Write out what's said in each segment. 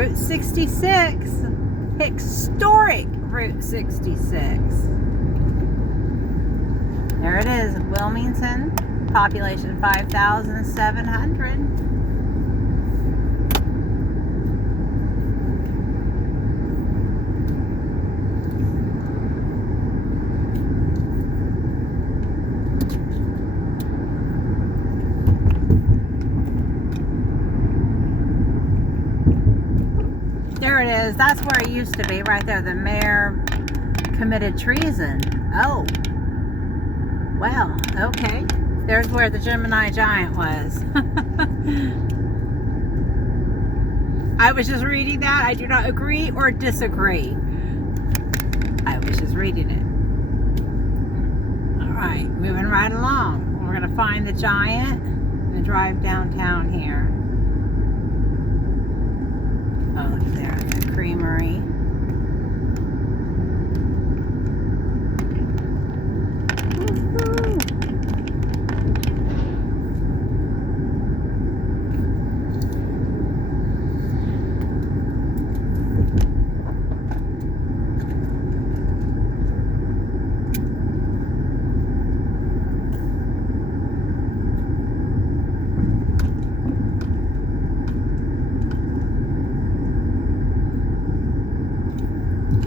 Route 66. Historic Route 66. There it is, Wilmington. Population 5,700. There it is. That's where it used to be, right there. The mayor committed treason. Oh. Well, okay. There's where the Gemini Giant was. I was just reading that. I do not agree or disagree. I was just reading it. Alright, moving right along. We're going to find the Giant and drive downtown here. Oh, look there, the creamery.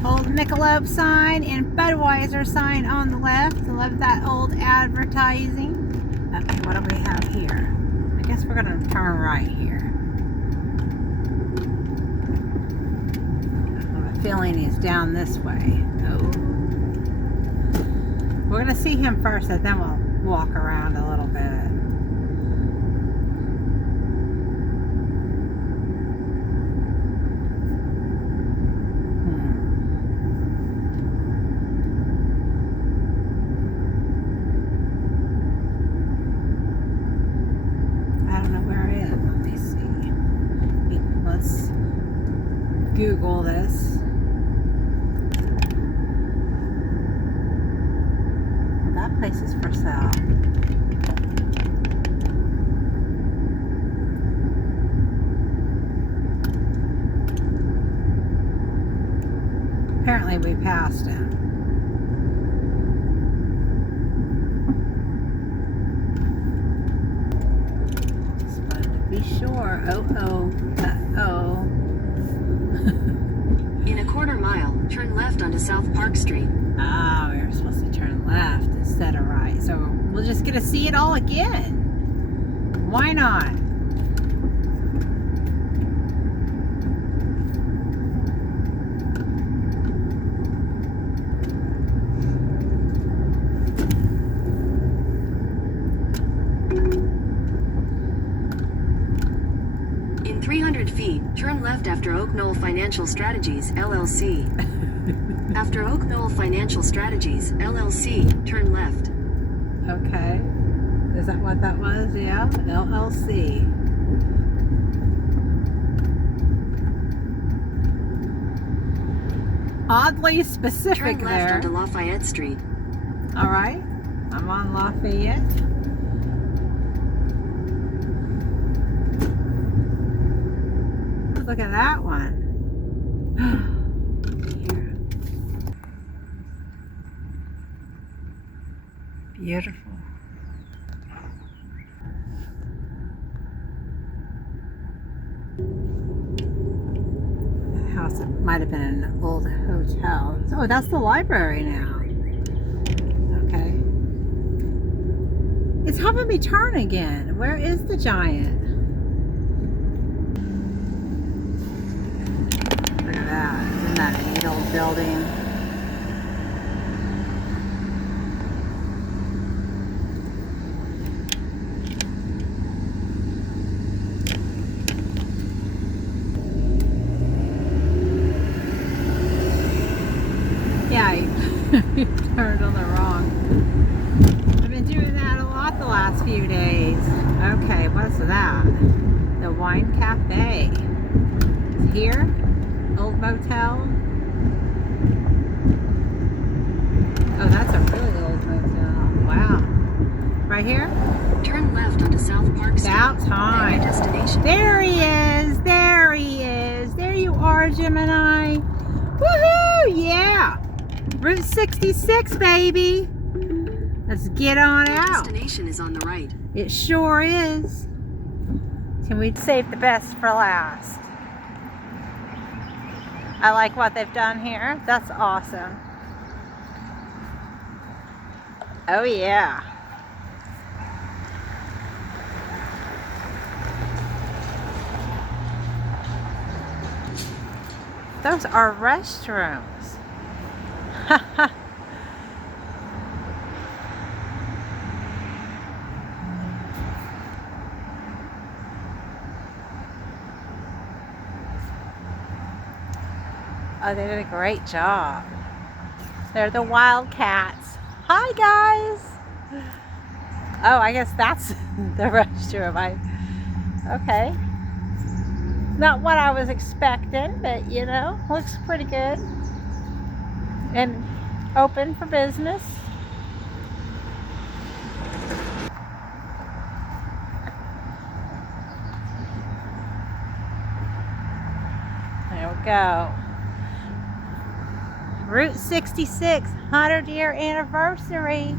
Old Michelob sign and Budweiser sign on the left. I love that old advertising. Okay, what do we have here? I guess we're going to turn right here. I have a feeling he's down this way. Oh. We're going to see him first and then we'll walk around a little bit. Google this. Well, that place is for sale. Apparently we passed him. Just wanted to be sure. Uh-oh. In a quarter mile, turn left onto South Park Street. Ah, we were supposed to turn left instead of right. So we're just going to see it all again. Why not? In 300 feet, turn left after Oak Knoll Financial Strategies, LLC. After Oak Knoll Financial Strategies, LLC, turn left. Okay. Is that what that was? Yeah, LLC. Oddly specific turn left there. onto Lafayette Street. All right. I'm on Lafayette. Look at that one. Here. Beautiful. That house might have been an old hotel. Oh, that's the library now. Okay. It's helping me turn again. Where is the Giant? Isn't that a neat old building? Yeah, you turned on the wrong. I've been doing that a lot the last few days. Okay, what's that? The Wine Cafe. It's here. Old motel. Oh, that's a really old motel. Wow. Right here? Turn left onto South Park Street. About time. At your destination. There he is. There he is. There you car, Gemini. Woohoo! Yeah! Route 66, baby. Let's get on Your out. destination is on the right. It sure is. Can we save the best for last? I like what they've done here. That's awesome. Oh yeah. Those are restrooms. Oh, they did a great job. They're the Wildcats. Hi, guys. Oh, I guess that's the restroom. Okay. Not what I was expecting, but you know, looks pretty good. And open for business. There we go. Route 66, 100-year anniversary.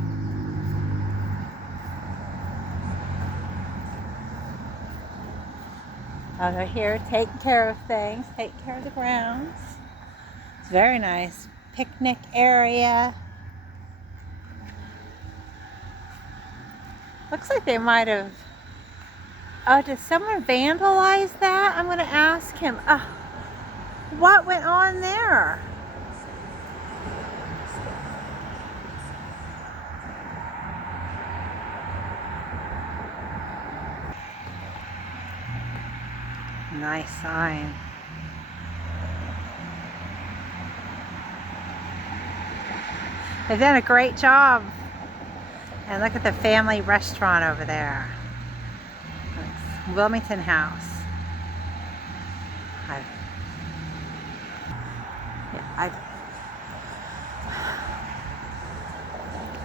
Oh, they're here taking care of things, taking care of the grounds. It's very nice. Picnic area. Looks like they might have... Oh, did someone vandalize that? I'm going to ask him. What went on there? Nice sign. They've done a great job. And look at the family restaurant over there. It's Wilmington House.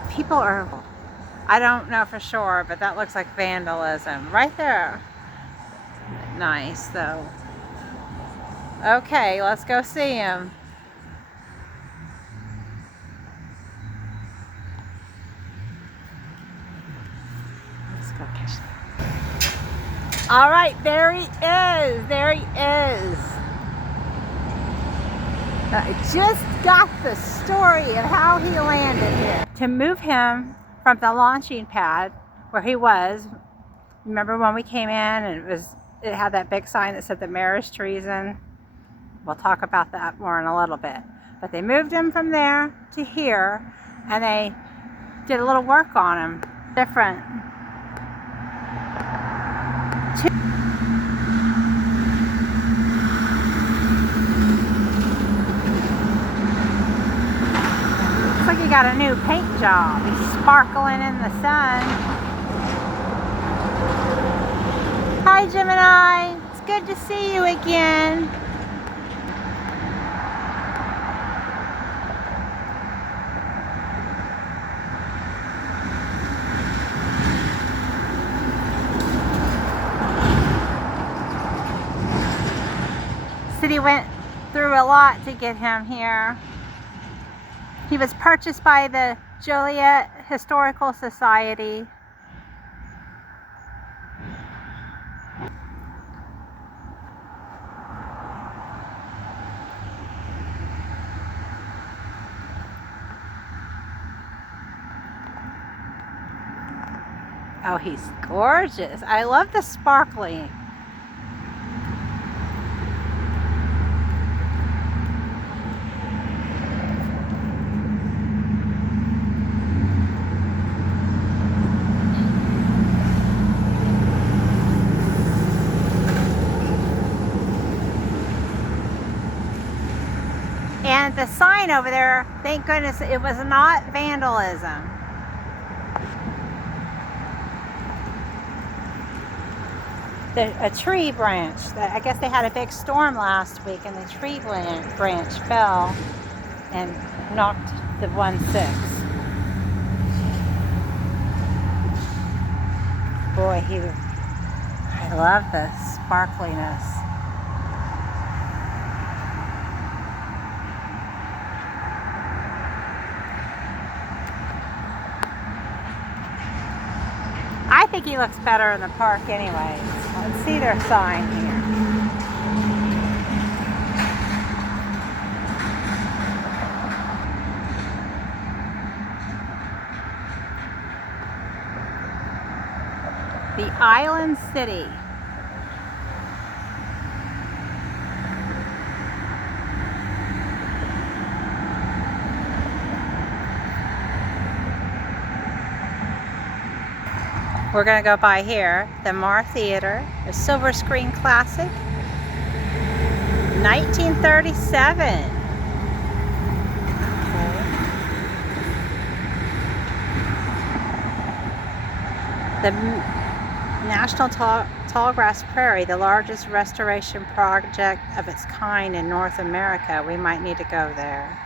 People are, I don't know for sure, but that looks like vandalism. Right there. Nice though. Okay, let's go see him. Let's go catch him. All right, there he is. There he is. I just got the story of how he landed here. To move him from the launching pad where he was, remember when we came in and it had that big sign that said the mayor's treason? We'll talk about that more in a little bit. But they moved him from there to here, and they did a little work on him. Different. Looks like he got a new paint job. He's sparkling in the sun. Hi, Gemini. It's good to see you again. City went through a lot to get him here. He was purchased by the Joliet Historical Society. Oh, he's gorgeous. I love the sparkling. And the sign over there, thank goodness it was not vandalism. A tree branch, I guess they had a big storm last week and the tree branch fell and knocked the 1-6. Boy, I love the sparkliness. think he looks better in the park anyways. Let's see their sign here. The Island City. We're going to go by here, the Mar Theater, a silver screen classic, 1937. The National Tallgrass Prairie, the largest restoration project of its kind in North America. We might need to go there.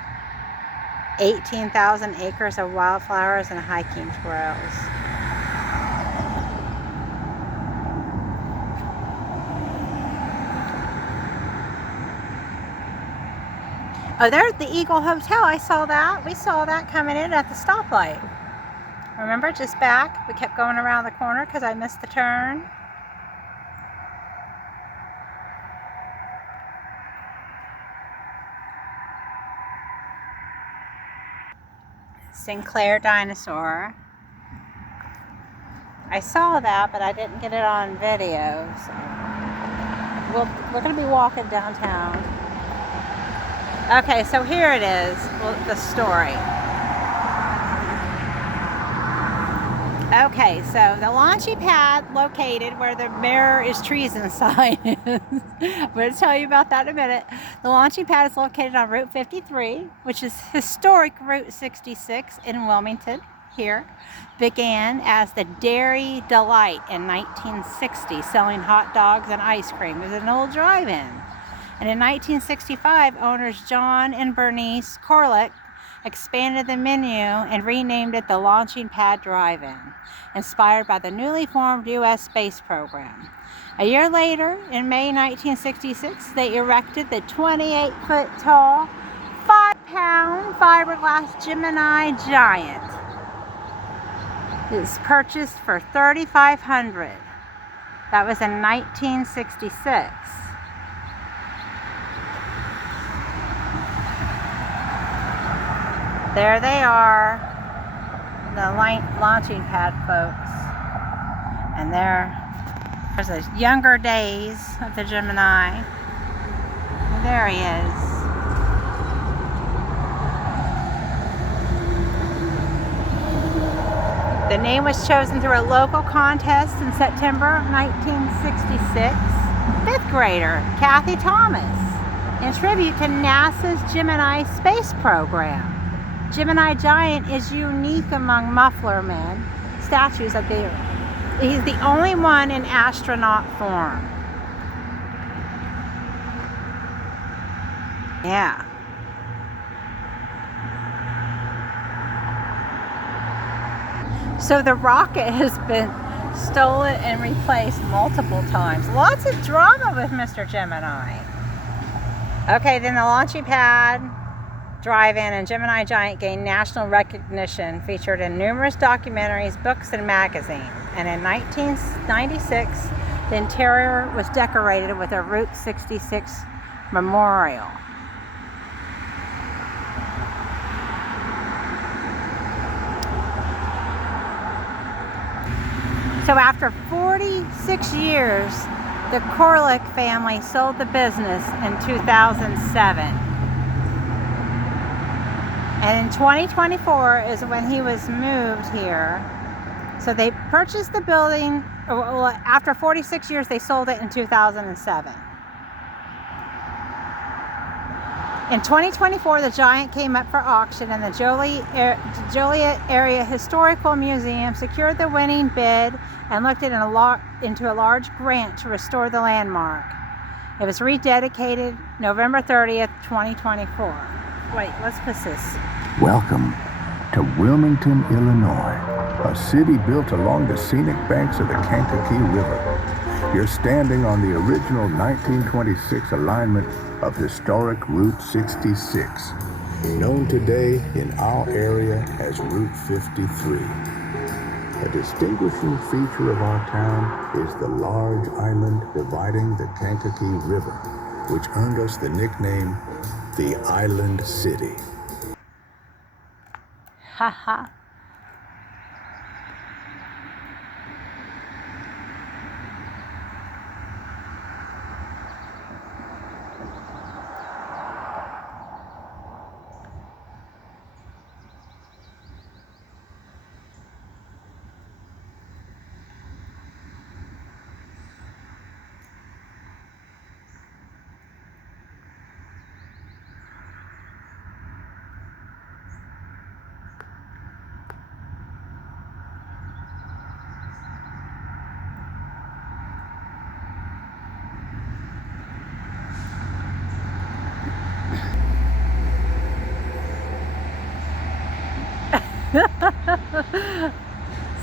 18,000 acres of wildflowers and hiking trails. Oh, there's the Eagle Hotel. I saw that. We saw that coming in at the stoplight. Remember, just back, we kept going around the corner because I missed the turn. Sinclair dinosaur. I saw that, but I didn't get it on video. So we're going to be walking downtown. Okay, so here it is, the story. Okay, so the launching pad located where the "Mayor is Treason" sign is. I'm going to tell you about that in a minute. The launching pad is located on Route 53, which is historic Route 66 in Wilmington. Here began as the Dairy Delight in 1960, selling hot dogs and ice cream. It was an old drive-in. And in 1965, owners John and Bernice Corlick expanded the menu and renamed it the Launching Pad Drive-In, inspired by the newly formed U.S. space program. A year later, in May 1966, they erected the 28-foot-tall, 5-pound fiberglass Gemini Giant. It was purchased for $3,500. That was in 1966. There they are, the launching pad folks. And there's the younger days of the Gemini. And there he is. The name was chosen through a local contest in September of 1966. Fifth grader Kathy Thomas, in tribute to NASA's Gemini space program. Gemini Giant is unique among Muffler Men statues of the. He's the only one in astronaut form. Yeah. So the rocket has been stolen and replaced multiple times. Lots of drama with Mr. Gemini. Okay, then the launching pad, Drive-In, and Gemini Giant gained national recognition, featured in numerous documentaries, books, and magazines. And in 1996, the interior was decorated with a Route 66 memorial. So after 46 years, the Corlick family sold the business in 2007. And in 2024 is when he was moved here. So they purchased the building, well, after 46 years, they sold it in 2007. In 2024, the Giant came up for auction, and the Joliet Area Historical Museum secured the winning bid and looked into a large grant to restore the landmark. It was rededicated November 30th, 2024. Wait, let's put this. Welcome to Wilmington, Illinois, a city built along the scenic banks of the Kankakee River. You're standing on the original 1926 alignment of historic Route 66, known today in our area as Route 53. A distinguishing feature of our town is the large island dividing the Kankakee River, which earned us the nickname the Island City. Haha.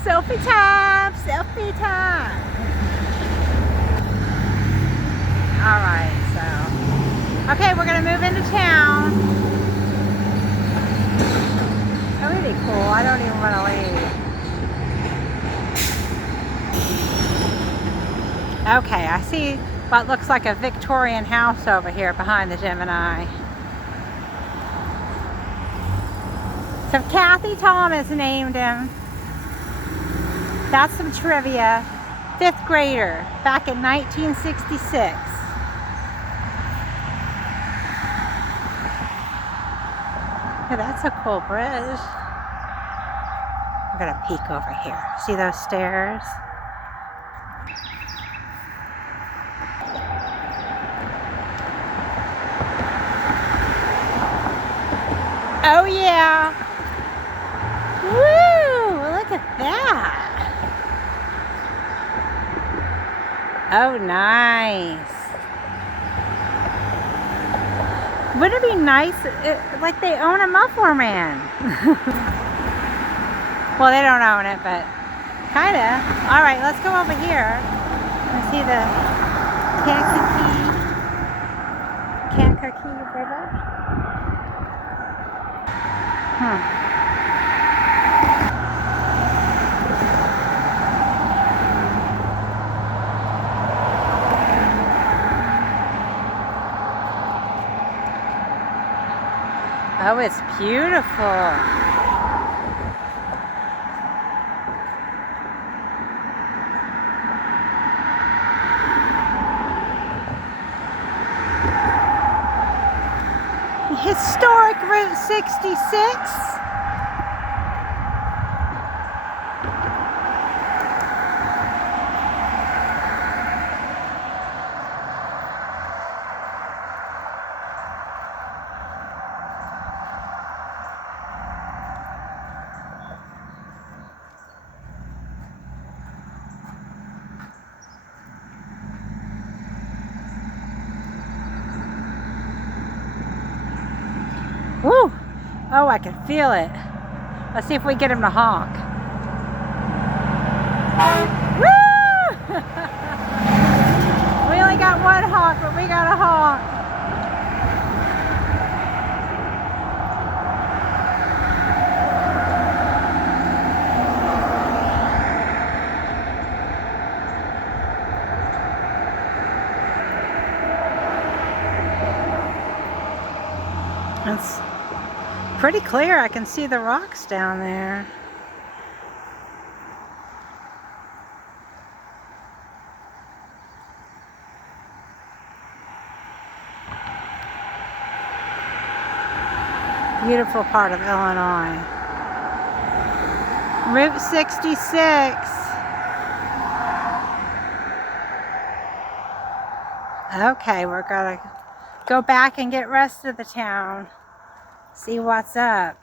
Selfie time! Selfie time! Alright, so. Okay, we're gonna move into town. Oh, really cool. I don't even want to leave. Okay, I see what looks like a Victorian house over here behind the Gemini. So Kathy Thomas named him. That's some trivia. 5th grader, back in 1966. Yeah, that's a cool bridge. We're gonna peek over here. See those stairs? Oh yeah! Woo! Look at that! Oh, nice. Wouldn't it be nice, like they own a Muffler Man? Well, they don't own it, but kinda. All right, let's go over here and see the Kankakee River. Oh, it's beautiful. Historic Route 66. Woo! Oh, I can feel it. Let's see if we get him to honk. Woo! We only got one honk, but we got a honk. It's pretty clear. I can see the rocks down there. Beautiful part of Illinois. Route 66. Okay, we're gonna go back and get rest of the town. See what's up.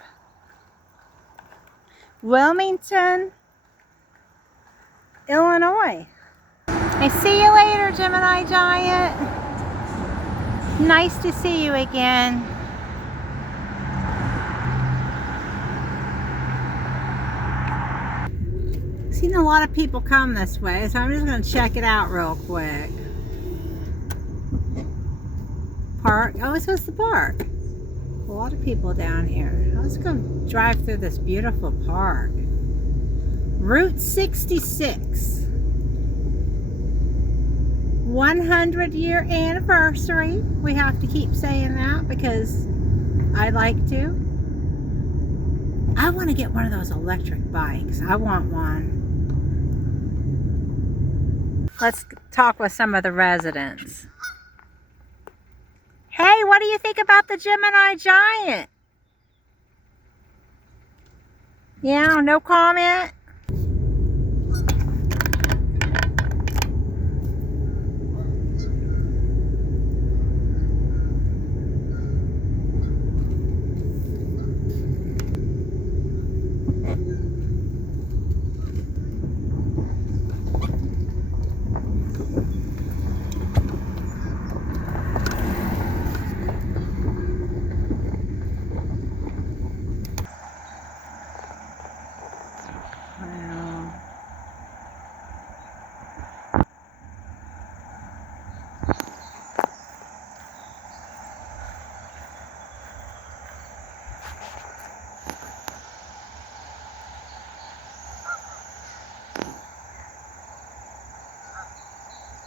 Wilmington, Illinois. I see you later, Gemini Giant. Nice to see you again. Seen a lot of people come this way, so I'm just going to check it out real quick. Park. Oh, it's supposed to park. A lot of people down here. Let's go drive through this beautiful park. Route 66. 100-year anniversary. We have to keep saying that because I like to. I want to get one of those electric bikes. I want one. Let's talk with some of the residents. Hey, what do you think about the Gemini Giant? Yeah, no comment?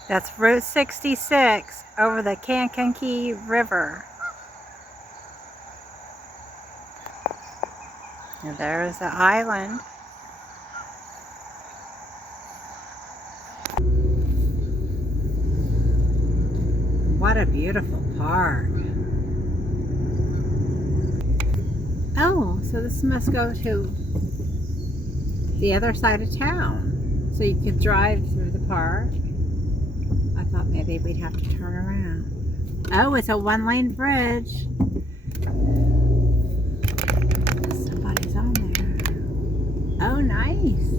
That's Route 66 over the Kankakee River. And there's the island. What a beautiful park. Oh, so this must go to the other side of town. So you could drive through the park. I thought maybe we'd have to turn around. Oh, it's a one-lane bridge. Somebody's on there. Oh, nice.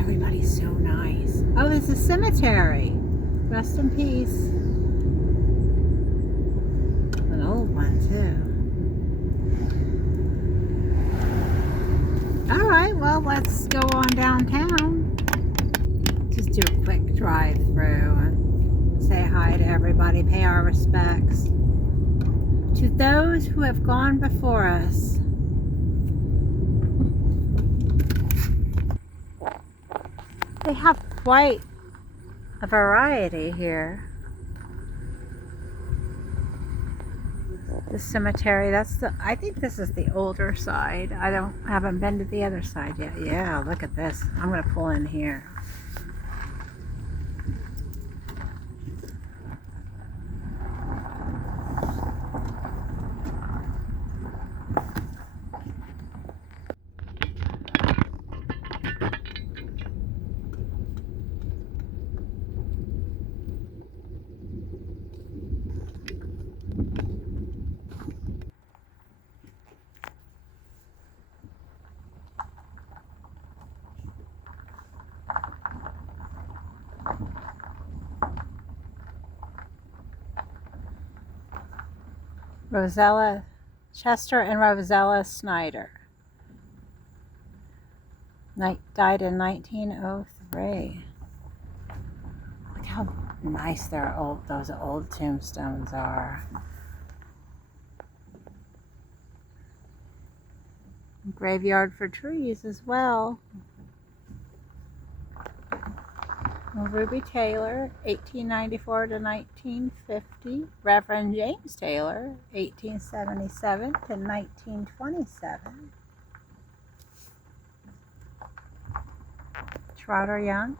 Everybody's so nice. Oh, there's a cemetery. Rest in peace. One too. All right, well, let's go on downtown. Just do a quick drive through and say hi to everybody, pay our respects to those who have gone before us. They have quite a variety here. The cemetery, I think this is the older side. Haven't been to the other side yet. Yeah, look at this. I'm gonna pull in here. Rosella Chester and Rosella Snyder. Died in 1903. Look how nice those old tombstones are. Graveyard for trees as well. Ruby Taylor, 1894 to 1950. Reverend James Taylor, 1877 to 1927. Trotter Young.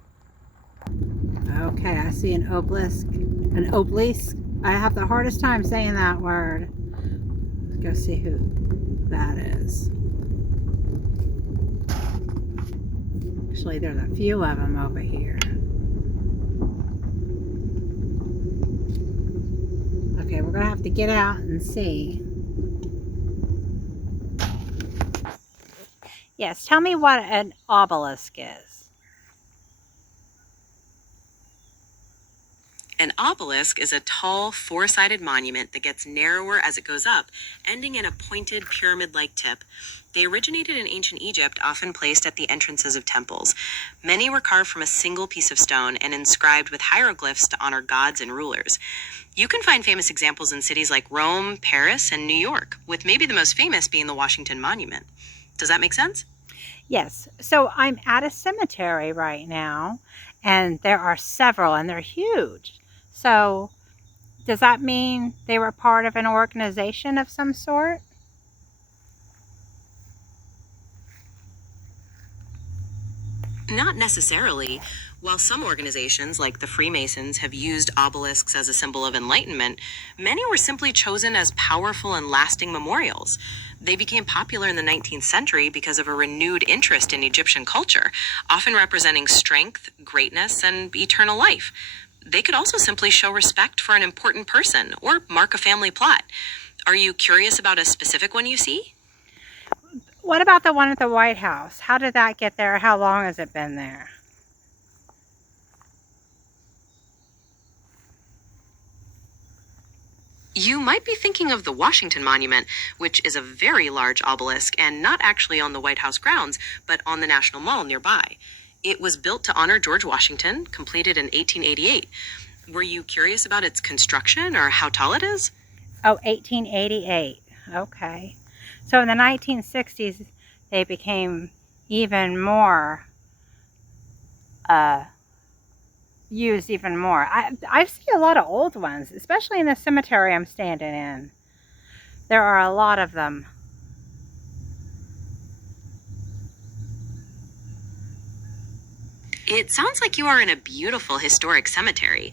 Okay, I see an obelisk. An obelisk. I have the hardest time saying that word. Let's go see who that is. Actually, there's a few of them over here. Okay, we're gonna have to get out and see. Yes, tell me what an obelisk is. An obelisk is a tall, four-sided monument that gets narrower as it goes up, ending in a pointed, pyramid-like tip. They originated in ancient Egypt, often placed at the entrances of temples. Many were carved from a single piece of stone and inscribed with hieroglyphs to honor gods and rulers. You can find famous examples in cities like Rome, Paris, and New York, with maybe the most famous being the Washington Monument. Does that make sense? Yes. So I'm at a cemetery right now, and there are several, and they're huge. So does that mean they were part of an organization of some sort? Not necessarily. While some organizations, like the Freemasons, have used obelisks as a symbol of enlightenment, many were simply chosen as powerful and lasting memorials. They became popular in the 19th century because of a renewed interest in Egyptian culture, often representing strength, greatness, and eternal life. They could also simply show respect for an important person or mark a family plot. Are you curious about a specific one you see? What about the one at the White House? How did that get there? How long has it been there? You might be thinking of the Washington Monument, which is a very large obelisk and not actually on the White House grounds, but on the National Mall nearby. It was built to honor George Washington, completed in 1888. Were you curious about its construction or how tall it is? Oh, 1888. Okay. So in the 1960s, they became even more, used even more. I see a lot of old ones, especially in the cemetery I'm standing in. There are a lot of them. It sounds like you are in a beautiful historic cemetery.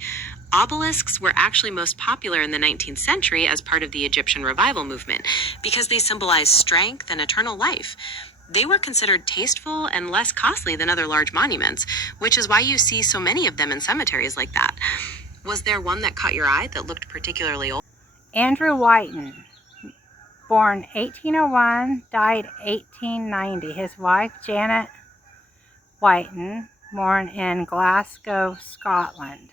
Obelisks were actually most popular in the 19th century as part of the Egyptian revival movement because they symbolized strength and eternal life. They were considered tasteful and less costly than other large monuments, which is why you see so many of them in cemeteries like that. Was there one that caught your eye that looked particularly old? Andrew Whiten, born 1801, died 1890. His wife, Janet Whiten, born in Glasgow, Scotland,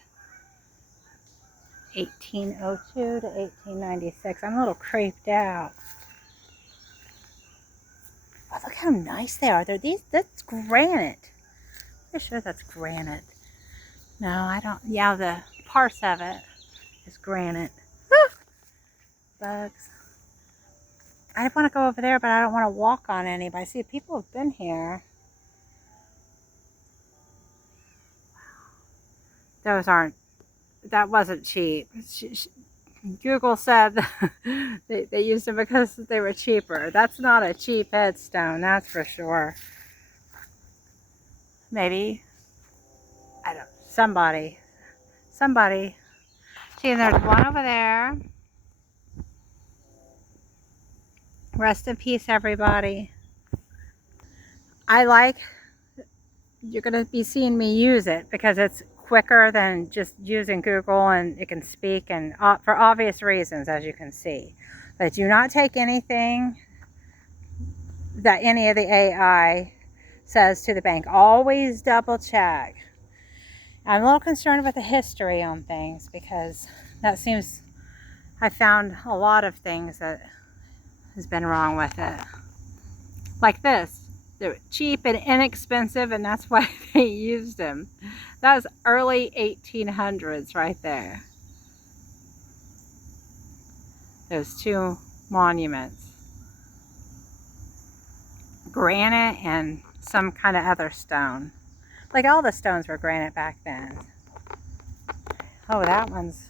1802 to 1896. I'm a little creeped out. Oh, look how nice they are. That's granite. I'm sure that's granite. No, I don't. Yeah, the parts of it is granite. Woo! Bugs. I want to go over there, but I don't want to walk on anybody. See, people have been here. That wasn't cheap. Google said they used them because they were cheaper. That's not a cheap headstone, that's for sure. Maybe, I don't, somebody. See, and there's one over there. Rest in peace, everybody. You're going to be seeing me use it because it's quicker than just using Google, and it can speak, and for obvious reasons, as you can see. But do not take anything that any of the AI says to the bank. Always double check. I'm a little concerned with the history on things because I found a lot of things that has been wrong with it. Like this. They're cheap and inexpensive, and that's why they used them. That was early 1800s right there. Those two monuments. Granite and some kind of other stone. Like all the stones were granite back then. Oh, that one's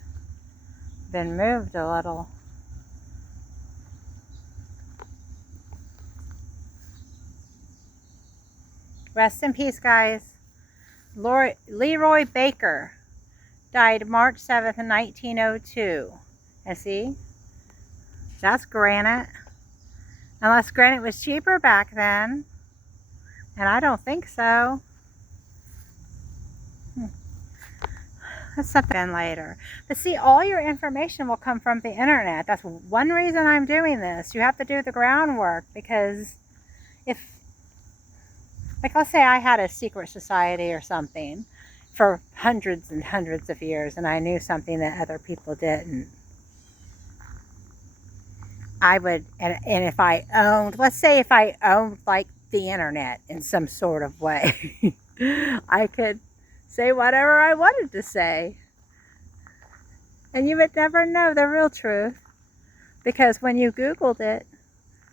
been moved a little. Rest in peace, guys. Leroy Baker died March 7th, 1902. And see? That's granite. Unless granite was cheaper back then. And I don't think so. That's something later. But see, all your information will come from the internet. That's one reason I'm doing this. You have to do the groundwork because like let's say I had a secret society or something. for hundreds and hundreds of years, and I knew something that other people didn't, I would, and if I owned, let's say if I owned like the internet in some sort of way, I could say whatever I wanted to say. And you would never know the real truth, because when you Googled it,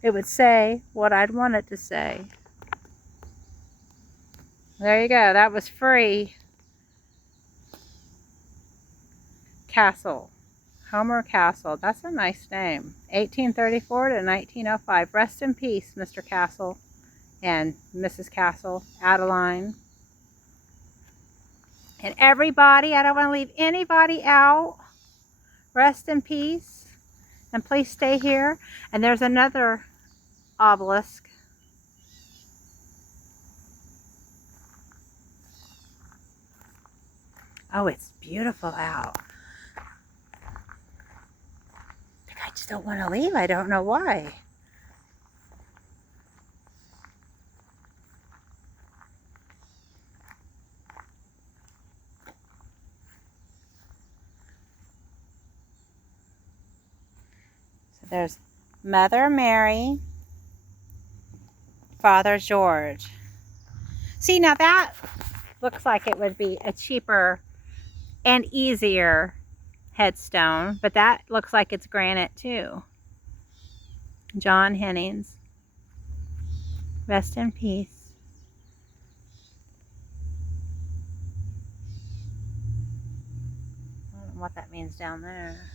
it would say what I'd want it to say. There you go. That was free. Castle. Homer Castle. That's a nice name. 1834 to 1905. Rest in peace, Mr. Castle and Mrs. Castle. Adeline. And everybody, I don't want to leave anybody out. Rest in peace. And please stay here. And there's another obelisk. Oh, it's beautiful out. I just don't want to leave. I don't know why. So there's Mother Mary, Father George. See, now that looks like it would be a cheaper and easier headstone, but that looks like it's granite too. John Hennings. Rest in peace. I don't know what that means down there.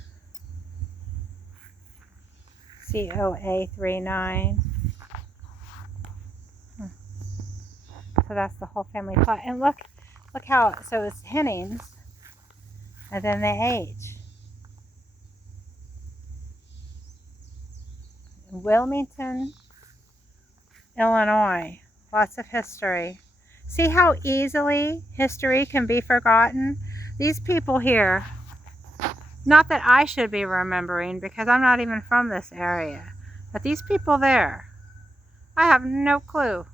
COA 39. So that's the whole family plot. And look how, so it's Hennings, and then the age. Wilmington, Illinois. Lots of history. See how easily history can be forgotten? These people here, not that I should be remembering because I'm not even from this area, but these people there, I have no clue.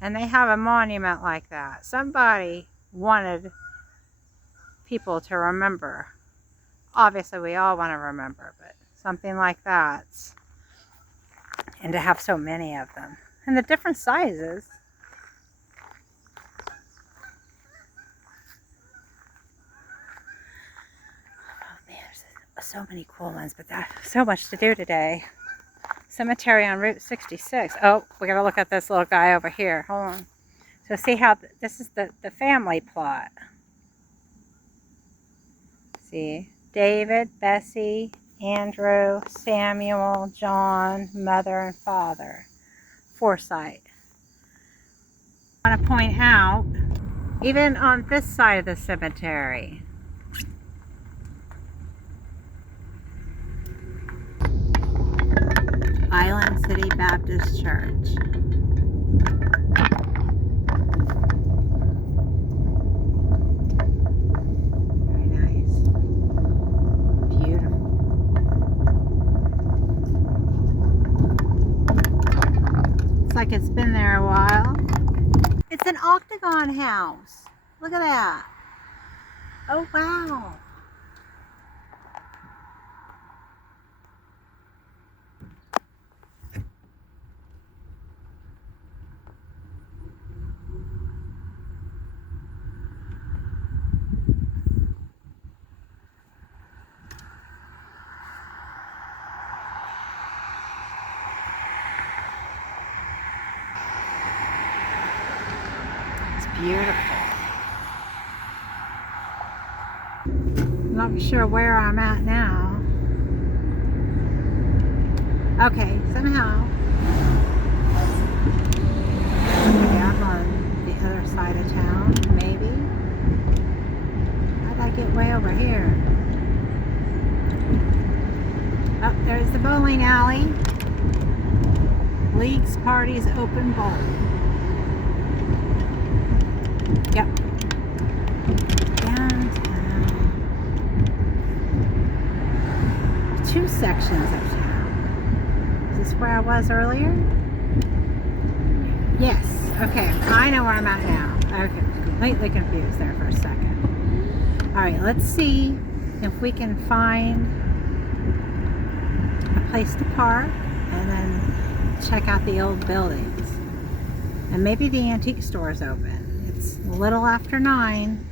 And they have a monument like that. Somebody wanted people to remember. Obviously we all want to remember, but something like that. And to have so many of them. And the different sizes. Oh man, there's so many cool ones, but there's so much to do today. Cemetery on Route 66. Oh, we gotta look at this little guy over here. Hold on. So see how this is the family plot. See, David, Bessie, Andrew, Samuel, John, mother, and father. Foresight. I want to point out, even on this side of the cemetery, Island City Baptist Church. Very nice. Beautiful. It's like it's been there a while. It's an octagon house. Look at that. Oh, wow. Beautiful. I'm not sure where I'm at now. Okay, somehow. Okay, I'm on the other side of town, maybe. How'd I get way over here? Oh, there's the bowling alley. Leagues Parties Open Bowl. Yep. Downtown. Two sections of town. Is this where I was earlier? Yes. Okay. I know where I'm at now. Okay. completely confused there for a second. All right, let's see if we can find a place to park and then check out the old buildings. And maybe the antique store is open. It's a little after 9.